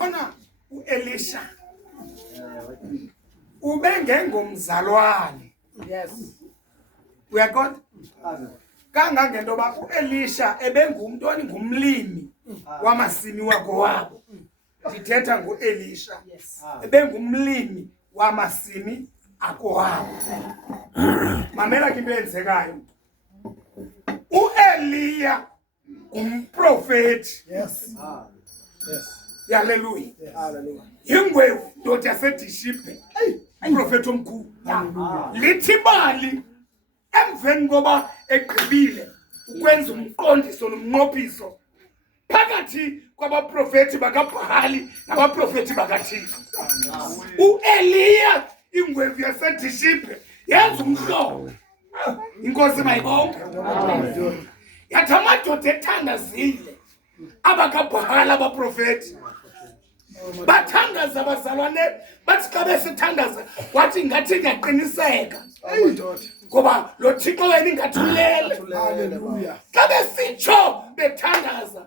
Ona uElisha ubengengomzalwane. Yes. Uyaqonda? Kangangento ba uElisha ebengumuntu ongumlimi wamasimi wakowabo. Ndithetha ngoElisha. Ebengumlimi wamasimi akowabo. Mamela ke into eyenzekayo. uEliya umprofeti. Yes. Hallelujah. Hallelujah. Yingwevu ndoda yaseDishiphe. Umprofeti omkhulu. Lithi bali emveni koba egqibile ukwenza umqondiso nomnqophiso phakathi kwabaprofeti bakaBhali nabaprofeti bakaThixo. uEliya ingwevu yaseDishiphe yenza umhlobo. Inkosi mayibonke. Yathi amadoda ethandazile abakaBhali abaprofeti bathandaza abazalwane bathi xa besithandaza wathi ngathi ngiyaqiniseka ngoba lo Thixo wena ingathulele. Hallelujah. Xa besitsho bethandaza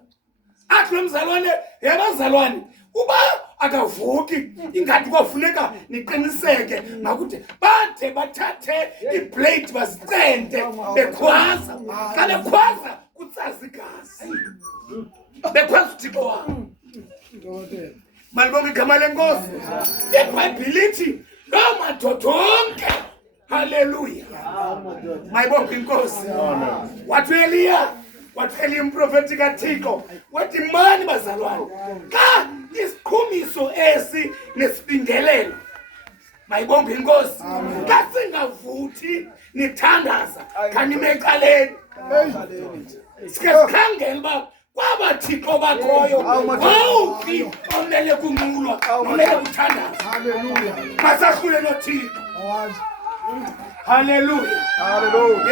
athi lo mzalwane yabazalwane uba akavuki ingathi kofuneka niqiniseke makude bathe bathathe iblade bazicente bekhwaza. Xa bekhwaza kutsaza igazi bekhwaza uThixo wabo. Malibonke igama lenkosi. IBhayibhile ithi lo madoda onke. Hallelujah. Mayibonke inkosi. Wathi uEliya wathi umprofeti kaThixo wathi mani bazalwane xa isiqhumiso esi nesibingelelo mayibonke inkosi xa singavuthi nithandaza kanime ecaleni sike sikhangele uba kwabaThixo bakhoyo wawuphi omele kunqulwa omele kuthandaza. Hallelujah. Masahlule noThixo. Hallelujah. Hallelujah.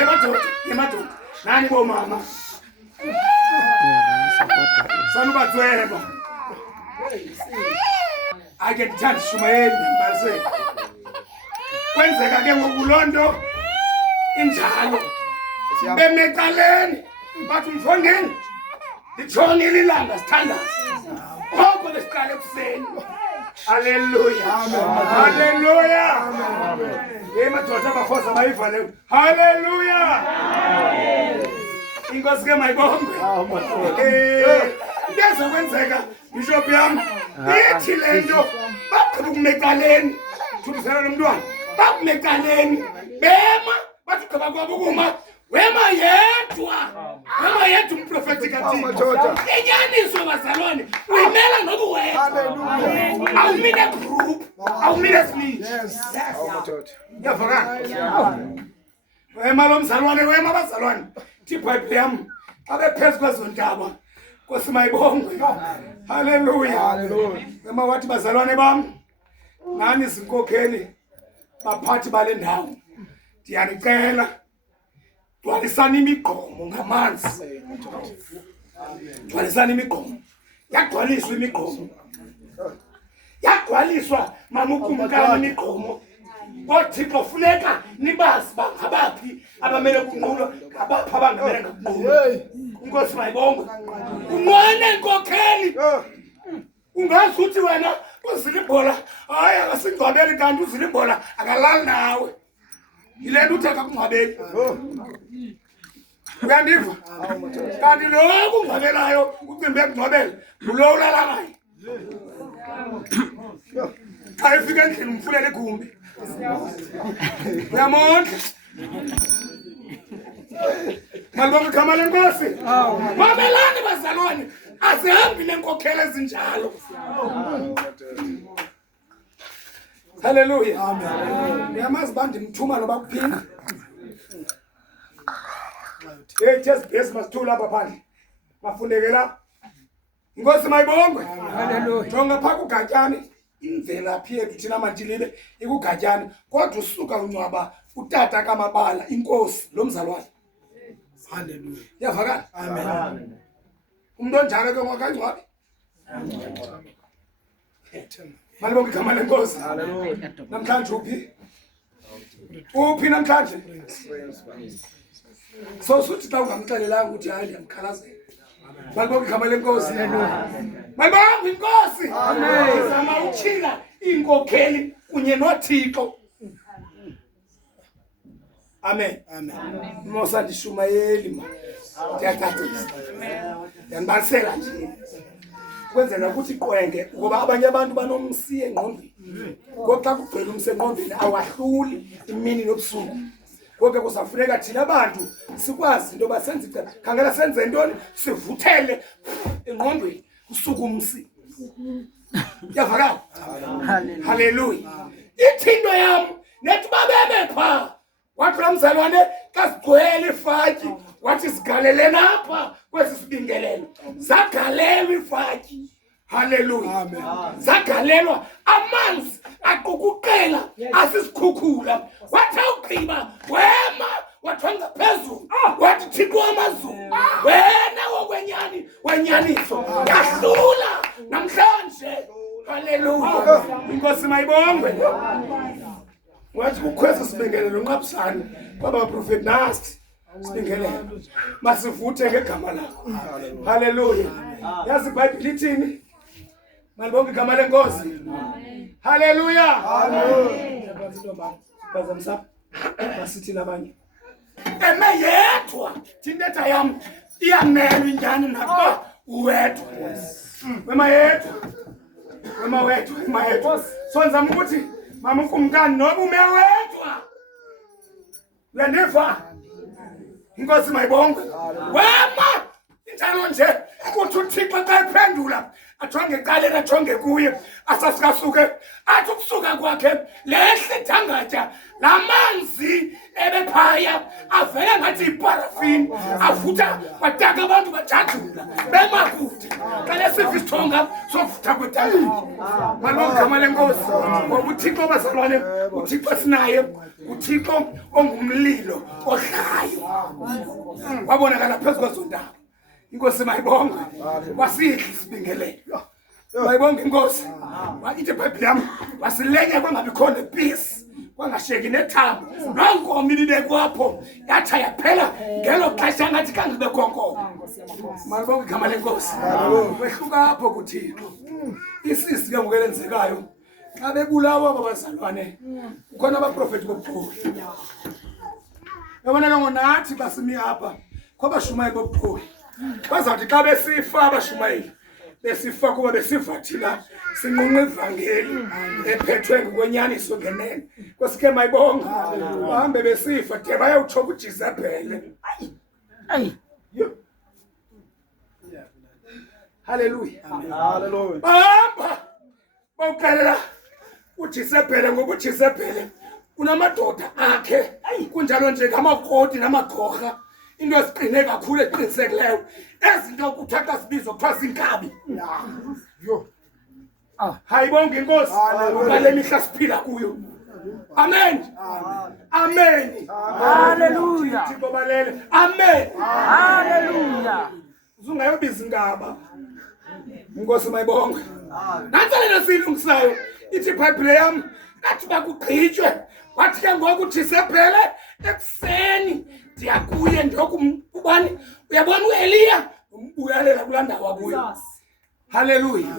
Yemadoda nani bomama sanubatsweba ake ndithanda shumayeli mbase kwenzeka ke ngokulonto injalo bemecaleni bathi mfondeni litshonile ilanga sithandaza oko besiqala ekuseni. Hallelujah. Hallelujah. Madoda abafosa bayivale. Hallelujah. Inkosi ke mayibonke. Ngeze kwenzeka bishop yami ithi lento baqhuba kumecaleni thubisela nomntwana bakumecaleni bema bathi gaba kwabo kuma wema yedwa umprofeti kaThixo. Inyaniso bazalwane uyimela noba wedwa. Hallelujah. Awumile group awumile smith. Yes. Yavakala wema lo mzalwane wema bazalwane thi iBhayibhile yami xa bephezu kwezo ndaba Nkosi mayibonke. Hallelujah. Wema wathi bazalwane bam nani izinkokheli baphathi bale ndawo ndiyanicela gcwalisani imigqomo ngamanzi. Gcwalisani imigqomo. Yagcwaliswa imigqomo. Yagcwaliswa mamukumkani imigqomo. Othixo funeka nibazi bangabaphi abamele kunqulwa ngabaphi abangamele kunqulwa. Inkosi mayibonke. Unqone inkokheli. Ungazi ukuthi wena uzilibhola hayi akasingcwabeli kanti uzilibhola akalali nawe. Yile nto uthi akakungcwabeli. Uyandiva? Kanti lo kungcwabelayo ucimbe ekungcwabela ngulo ulala naye. Xa efika endlini umfulela igumbi. Uyamondla. Malibonke igama lenkosi. Mamelani bazalwane azihambi nenkokhelo ezinjalo. Hallelujah. Amen. Uyamazi bandimthuma noba kuphinda. Just base masithula apha phandle. Mafundeke la. Inkosi mayibonke. Hallelujah. Jonga pha kugatyani imvelaphi yethu thina mantilile ikugatyani kodwa usuka uncwaba utata kaMabala inkosi lo mzalwane. Hallelujah. Yavakala. Amen. Umuntu onjalo ke ngokangcwabi. Malibonke igama lenkosi. Hallelujah. Namhlanje uphi namhlanje? So suthi xa ungamxelelanga ukuthi hayi ndiyamkhalazela. Malibonke igama lenkosi. Malibonke inkosi. Amen. Zama uchila inkokheli kunye noThixo. Amen. Mosa ndishumayeli ma. Ndiyacacisa. Ndiyambalisela nje. Kwenzela ukuthi iqwenge ngoba abanye abantu banomsi engqondweni. Ngoxa kugcwele umsi engqondweni awahluli imini nobusuku. Konke kusafuneka thina abantu sikwazi into basenze khangela senze ntoni sivuthele engqondweni usuku umsi. Yavakala. Haleluya. Ithindo yami nethi babebe pha. Wathi mzalwane xa sigcwele ifatyi wathi sigalele napha kwesi sibingelelo. Zagalelwa ifatyi. Haleluya. Amen. Zagalelwa amanzi aqukuqela asisikhukhula. Wathi ugqiba wema wathi ngaphezulu. Wathi Thixo amazulu. Wena wokwenyani wenyaniso. Yahlula namhlanje. Haleluya. Inkosi mayibongwe. Wathi kukhweza sibingelelo nqabisana kwaba prophet nasti sibingelelo. Masivuthe ngegama lakho. Haleluya. Yazi iBhayibhile ithini? Malibonke igama lenkosi. Haleluya. Amen. Bazamsa. Basithi nabanye. Eme yedwa thindetha yami iyanela inyani nakuba uwedwa. Wema yedwa. Wema wedwa. Sonza ukuthi mama ukumkani noba ume wedwa. Uyandiva? Inkosi mayibongwe. Wema injalo nje kuthi uThixo xa ephendula ajonge eqaleni ajonge kuye asasikasuke athi ukusuka kwakhe lehle dangatya lamanzi ebephaya avela ngathi iparafini avutha bataka abantu bajajula bemakude xa lesifa isithonga sovutha kwedangatya. Malibonke igama lenkosi. Ngoba uThixo bazalwane uThixo sinaye uThixo ongumlilo ohlayo wabonakala phezu kwezondaba. Inkosi mayibongwe. Wasihle sibingelelo. Mayibonge inkosi. Wayithi iBhayibhile yami wasilenya kwangabi khona peace. Kwangasheki nethambo. Nonkomo ibibekwapo yathi yaphela ngelo xesha ngathi kangibe konkomo. Malibonke igama lenkosi. Wehluka apho kuThixo. Isisi ke ngokelenzekayo. Xa bebulawa abazalwane kukhona abaprofeti bobukhulu. Yabona ngonathi basimi apha kwabashumayeli bobukhulu. Bazathi xa besifa abashumayeli besifa kuba besifa thina sinqunqa ivangeli ephethwe ngokwenyaniso ngenene. Kosike mayibonga bahambe besifa de bayawutsho kuJezebhele. Haleluya. Haleluya. Bahamba bawuxelela uJezebhele ngoba uJezebhele unamadoda akhe kunjalo nje ngamakoti namagorha. Into esiqine kakhulu eqinisekileyo ezinto kuthatha sibizo kuthiwa zinkabi. Hayibonke inkosi ngale mihla siphila kuyo. Amen. Amen. Haleluya. Thixo balele. Amen. Haleluya. Uzungayobiza ingaba. Inkosi mayibonke. Nantsele silungisayo ithi iBhayibhile yami athi bakugqitshwe wathi ke ngoku uJezebhele ekuseni ndiyakuye ndokumubani uyabona uEliya umbuyalela kulandawa kuyo. Haleluya.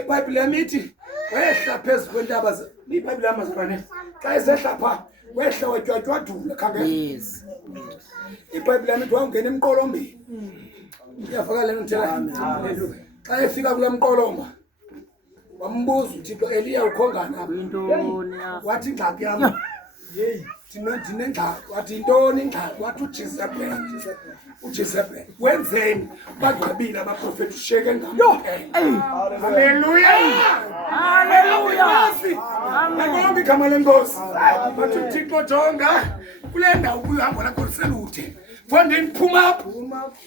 iBhayibhile yami ithi wehla phezulu kwentaba iBhayibhile yami mazalwane xa esehla pha wehla watyatywadula khangela. Yes. iBhayibhile yami ithi wangena emqolombeni. Iyavakala ngithela. Haleluya. Xa efika kule mqolomba wambuza uThixo Eliya ukhongana apha. Wathi ingxaki yami hey dinengxaki. Wathi intoni ingxaki? Wathi uJezebhele wenzeni bagqabile abaprofeti usheke ngamo. Haleluya. Haleluya. Malibonke igama lenkosi. Wathi uThixo jonga kule ndawo kuhamba lakho liselude. Kwandeni phuma apha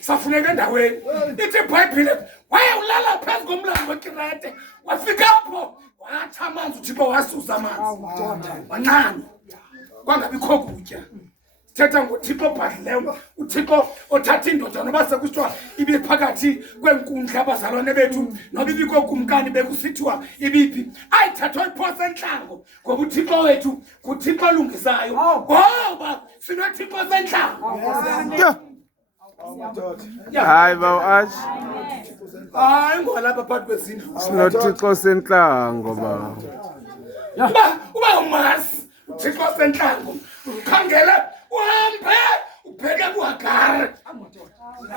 safuneka endaweni. Ithi iBhayibhile wayewulala phezu komlambo weKirete wafika apho wathi amanzi uThixo wasusa amanzi wanqana kwangabikho kutya. Thetha ngoThixo obhadlileyo uThixo othatha indoda noba sekusithiwa ibiphakathi kwenkundla abazalwane bethu noba ibikho kumkani bekusithiwa ibiphi ayithathwa iphosa entlango ngoba uThixo wethu nguThixo olungisayo ngoba sinoThixo sentlango. Hayi bawuashi. Hayi ngolapha phakathi kwezindlu. Sinothixo sentlango ba. Uba umasi, uthixo sentlango. Ukhangela uhambe ubheke kuHagari.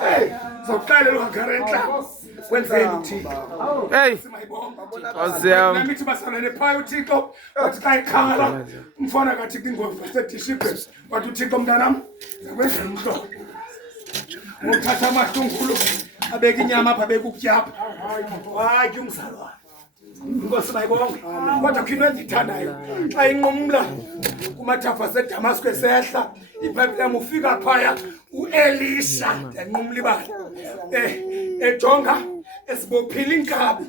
Hey, sokuqalela uHagari entlango. Kwenzeni uThixo? Hey, Simayibonga. Nkosi yami. Namithi basalane phaya uThixo wathi xa ikhala umfana kaThixo ingozi wasedishiphe wathi uThixo mntanam zakwenza umhlobo. Uthatha amahlungulu abeka inyama apha abeka ukutyapha. Hayi umzalwane. Inkosi mayibonga. Kodwa khona endithandayo xa inqumla kumathafa aseDamascus esehla iBhayibhile yami ufika phaya uElisha yanqumla ibala. Ejonga esibophila inkabi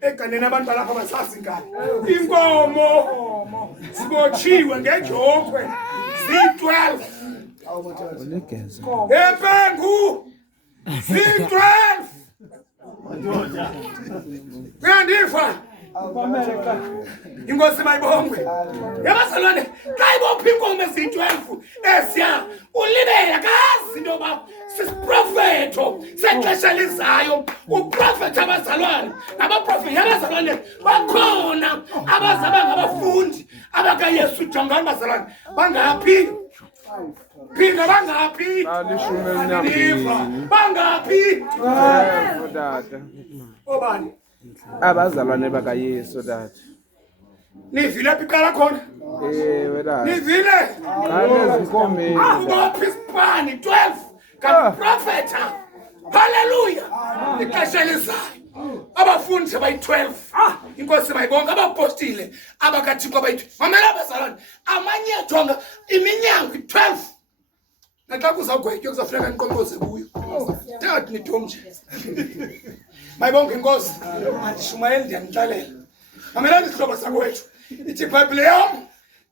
eganeni abantu balapha basazi inkabi. Inkomo sibotshiwe ngejokhwe zi-12. Empengu zi-12. Uyandiva? Inkosi mayibongwe. Yabazalwane, xa ibopha inkomo ezi-12 esiya ulibela kazi into yoba sisiprofetho sexesha lizayo. Uprofetha abazalwane nabaprofethi abazalwane bakhona abazaba ngabafundi abakaYesu. Jongani bazalwane bangaphi? Phinda bangaphi? Bangaphi? Tata. Obani? Abazalwane bakaYesu tata. Nivile phi qala khona? Tata. Nivile? Kale zinkomeni. Ngophi isipani 12 kaprofetha. Haleluya. Ixesha elizayo. Abafundi abayi-12. Inkosi mayibonga abapostile abakaThixo abayi-12. Mamela abazalwane amanyathonga iminyango 12. Naxa kuzawugwetywa kuzafuneka niqonqoze kuyo. Thathi nithomje. Mayibonga inkosi. Andishumayeli ndiyanixelela. Mamelani isihlobo sakwethu. Ithi iBhayibhile yam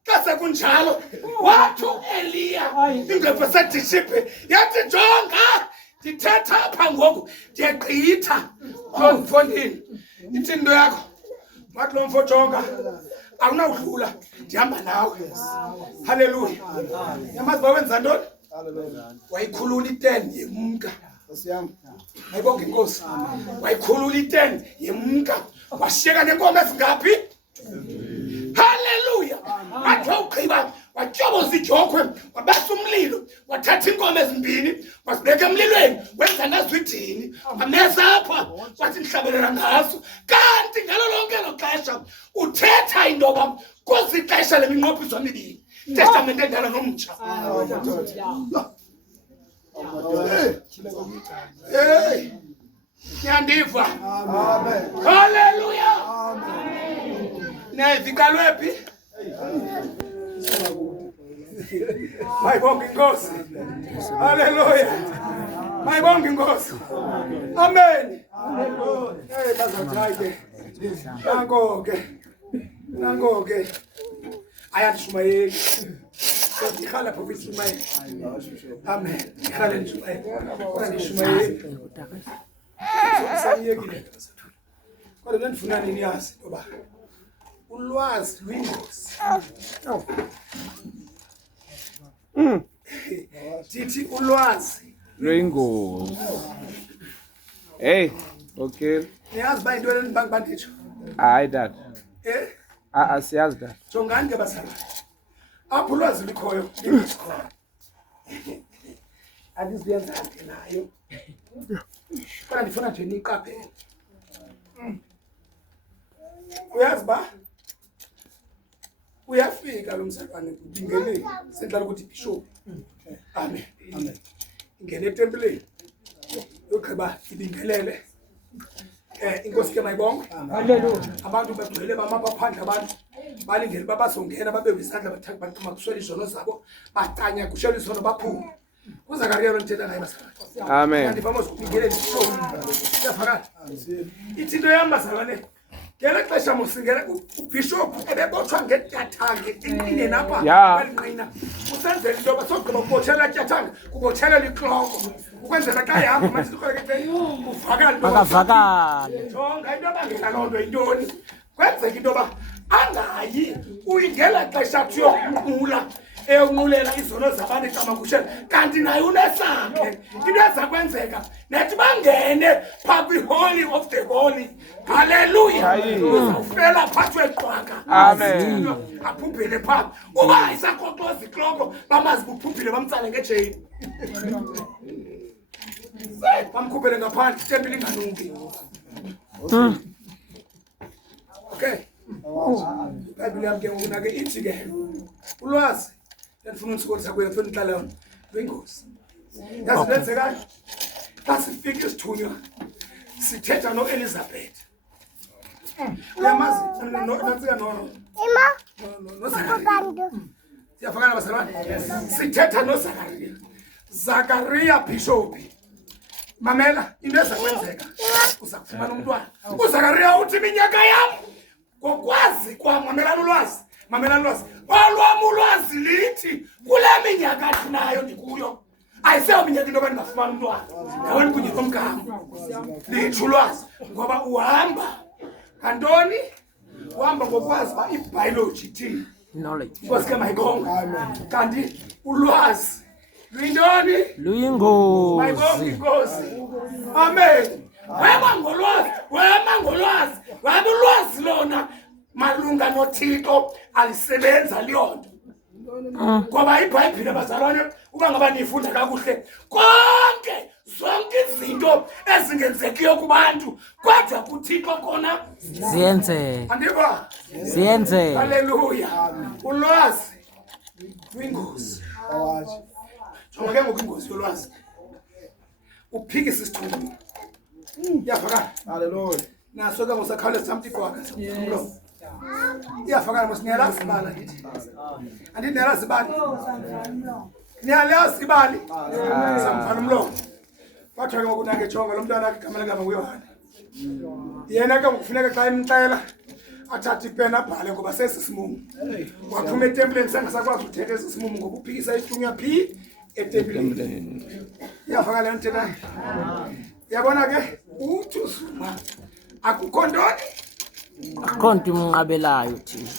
xa sekunjalo wathi uEliya indlovu yasedishiphe yathi jonga ndithetha apha ngoku ndiyagqitha mfondini. Ithi into yakho wathi lo mfo jonga awunawudlula ndihamba nawe. Haleluya. Yamazi bawenza ntoni? Wayikhulula i-10 yemka. Mayibonga inkosi. Wayikhulula i-10 yemka washiyeka nenkomo ezingaphi? Haleluya. Athi wawugqiba watyoboza ijokhwe wabasa umlilo wathatha inkomo ezimbini wasibeka emlilweni wenza nazo idini amesa apha wathi ndihlabelela ngazo. Kanti ngalo lonke elo xesha uthetha into yoba kuzixesha leminqophiso emibini testamente endala nomtsha. Hey, niyandiva? Haleluya. Nevikalwe phi? Mayibonga inkosi. Haleluya. Mayibonga inkosi. Amen. Hey bazathi hayi ke. Nango ke. Ayashumayeli. Ndikhala pho kwishumayeli. Amen. Ndikhala ngishumayeli. Ndishumayeli. Siyekile. Kodwa ndifuna nini yazi ngoba ulwazi luyingozi. Ndithi ulwazi Luyingozi. Hey, okay. niyazi ba into enibanga banditsho. Hayi dad. Asiyazi dad. Jongani ke basala. Apho ulwazi likhoyo likhona. Andiziyenza nayo. Kodwa ndifuna nje niqaphele. Uyazi ba? Uyafika lo msalwane ngingene senhlala ukuthi bishop. Amen. Amen. Ngene etempeleni. Yogqiba ibingelele. Inkosi ke mayibonga. Haleluya. Abantu begcwele bamaphandle abantu balindele babazongena babe isandla bathatha baqhuma kuswela izono zabo bacanya kushela izono baphume. Kuzakariyelo nithetha naye basala. Amen. Ndivama ukubingelela bishop. Siyafakala. Ithinto yamazalwane ngela xesha musingela ubishop ebebotshwa ngetyathanga inqine apha balinqina usenzela into yoba sogqiba ukubotshela tyathanga kubotshelela ikloko ukwenzela xa ihamba manje sikrolekete uvakale Akavakale. jonga into abangela loo nto yintoni kwenzeka into yoba angayi uyingela xesha athi uyokumqula eyonqulela izono zabantu ecamagushela kanti naye unesakhe into ezakwenzeka nethi bangene phaa kwi-holy of the holy. Haleluya. Uzawufela phakathi kweqwaka. Amen. Aphuphele phaa uba ayisakhoxoza ikloko bamazi buphuphile bamtsale ngejeyini. Bamkhuphele ngaphandle itempile inganuki. Okay. Ibhayibhile yami ke ngona ke ithi ke ulwazi lendifuna ukusikolisa kuyo mfana ihlala yona luyingozi. Yazi lenzeka xa sifika isithunywa sithetha no-Elizabeth. Uyamazi nantsika siyafakana bazalwane. Sithetha noZakariya. Zakariya Bishop. Mamela into ezakwenzeka uzakufumana umntwana. uZakariya uthi iminyaka yami ngokwazi kwam mamelana ulwazi olwam ulwazi lithi kule minyaka thinayo ndikuyo ayiseyo minyaka into abantu bafumana umntwana nawe kunye nomgama lithi ulwazi ngoba uhamba kantoni uhamba ngokwazi uba i-biology ithini knowledge Nkosi ke mayibonge kanti ulwazi luyintoni luyingozi mayibonge inkosi amen wema ngolwazi wabe ulwazi lona malunga noThixo alisebenza liyonto ngoba iBhayibhile abazalwane uba ngaba nifunda kakuhle konke zonke izinto ezingenzekiyo kubantu kodwa kuThixo khona ziyenzeka andiba ziyenzeka haleluya ulwazi luyingozi jonga ke ngokwingozi yolwazi uphikisa isithunywa iyafakana Hallelujah. naso ke ngosakhawuleza samthi qwaka somlomo iyafakana mosinelazi ibala ndithi andinelazi ibali niyalazi ibali samfana umlomo kwathi ke ngokunake jonga lo mntwana akhe igama lengama uYohane yena ke ngokufuneka xa imxela athathe ipena abhale ngoba sesisimumu waphuma etempileni sengasakwazi ukuthetha esisimumu ngoba uphikisa isithunywa phi etempileni iyafakana le nto yabona ke uthi uzuma akukho ntoni akho nto imnqabelayo thina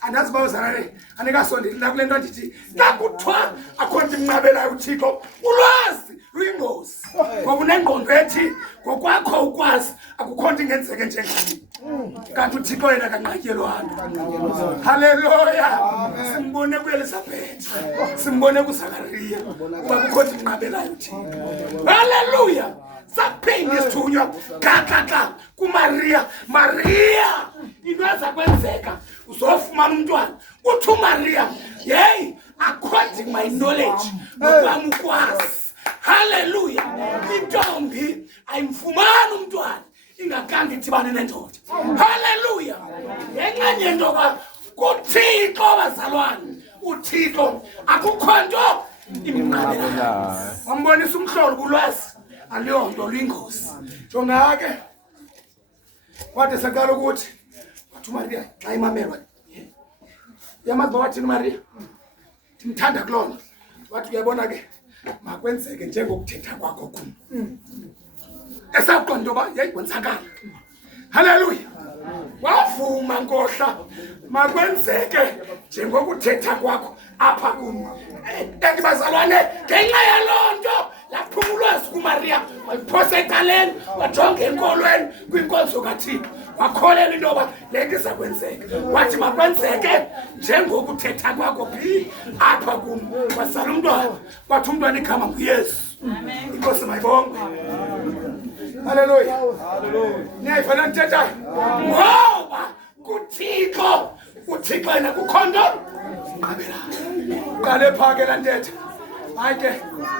andazi bawuzalane anikasondeli nakule nto ndithi nakuthiwa akho nto imnqabelayo uThixo ulwazi luyingozi ngoba unengqondo ethi ngokwakho ukwazi akukho nto ingenzeke njengani kanti uThixo yena kanqatyelwana haleluya simbone kuElizabeth simbone kuZakariya uba kukho nto imnqabelayo uThixo haleluya saphinda isithunywa kakaka kuMaria into ezakwenzeka uzofumana umntwana uthi uMaria hey according my knowledge nokwami ukwazi haleluya intombi ayimfumani umntwana ingakhange idibane nendoda haleluya ngenxa yento kuThixo bazalwane uThixo akukho nto imnqabelayo wambonisa umhlolo kulwazi aliyonto luyingozi jonga ke wathi saqala ukuthi wathi uMaria xa imamelwa yamazi wathi uMaria ndimthanda kulona wathi uyabona ke makwenzeke njengokuthetha kwakho kum esaqonda uba yayikwenzakala haleluya wavuma nkohla makwenzeke njengokuthetha kwakho apha kum bazalwane ngenxa yaloo nto laphuma ulwazi kuMaria waliphosa ecaleni wajonga enkolweni kwinkonzo kaThixo wakholela into yoba le nto iza kwenzeka wathi makwenzeke njengokuthetha kwakho phi apha kum wazala umntwana wathi umntwana igama nguYesu inkosi mayibonge haleluya niyayifana nthethayo ngoba kuThixo yena kukho nto qale phakela ntetha hayi ke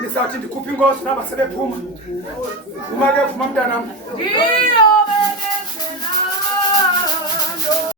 nisawuthi ndikhuphe inkosi naba sebephuma vuma ke vuma mntanam